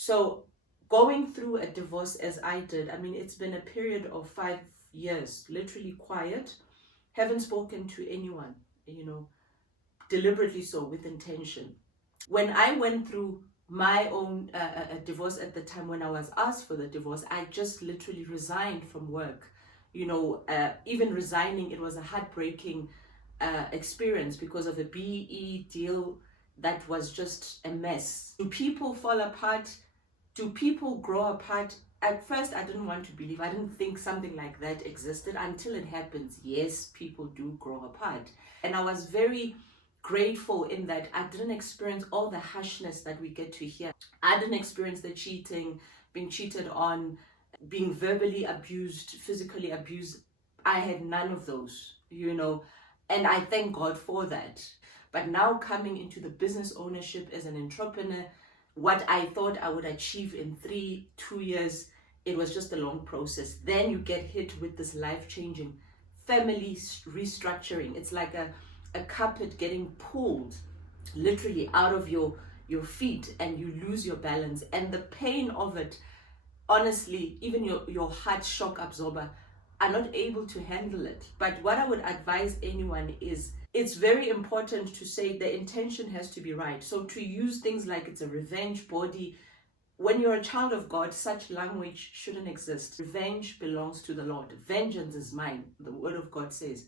So going through a divorce as I did, I mean, it's been a period of 5 years, literally quiet, haven't spoken to anyone, deliberately so, with intention. When I went through my own divorce at the time, when I was asked for the divorce, I just literally resigned from work. Even resigning, it was a heartbreaking experience because of a BE deal that was just a mess. Do people fall apart? Do people grow apart? At first, I didn't want to believe. I didn't think something like that existed until it happens. Yes, people do grow apart. And I was very grateful in that I didn't experience all the harshness that we get to hear. I didn't experience the cheating, being cheated on, being verbally abused, physically abused. I had none of those, and I thank God for that. But now coming into the business ownership as an entrepreneur, what I thought I would achieve in 2 years, it was just a long process. Then you get hit with this life-changing family restructuring. It's like a carpet getting pulled literally out of your feet, and you lose your balance. And the pain of it, honestly, even your heart shock absorber are not able to handle it. But what I would advise anyone is, it's very important to say the intention has to be right. So to use things like it's a revenge body, when you're a child of God, such language shouldn't exist. Revenge belongs to the Lord. Vengeance is mine, the word of God says.